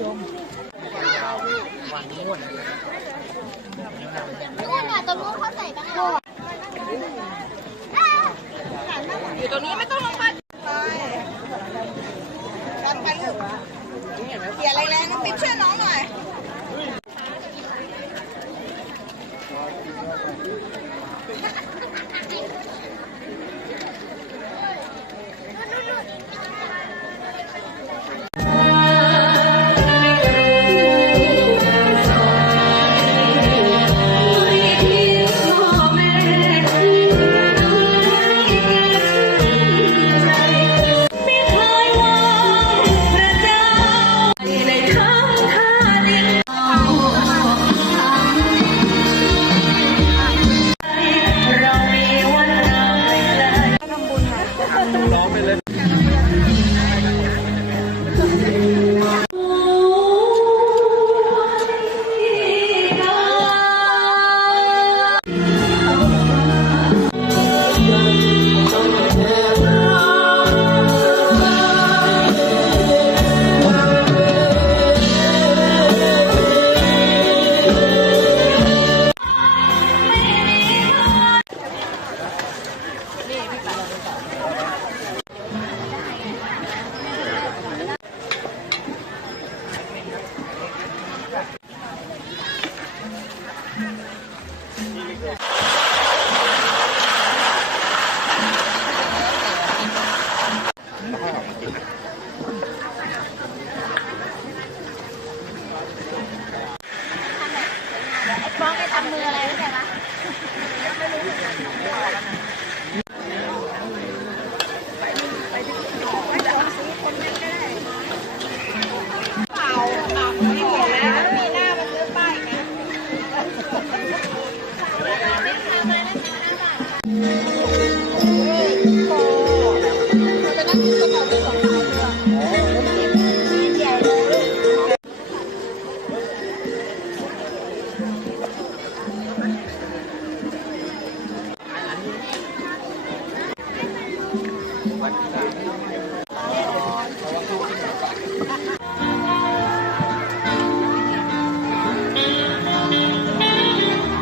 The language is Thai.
จมวันนวดเนี่ตัวนู้นเขาใส่กันอยู่ตรงนี้ไม่ต้องลงมาไปทำไปลแรงๆช่วยน้องหน่อย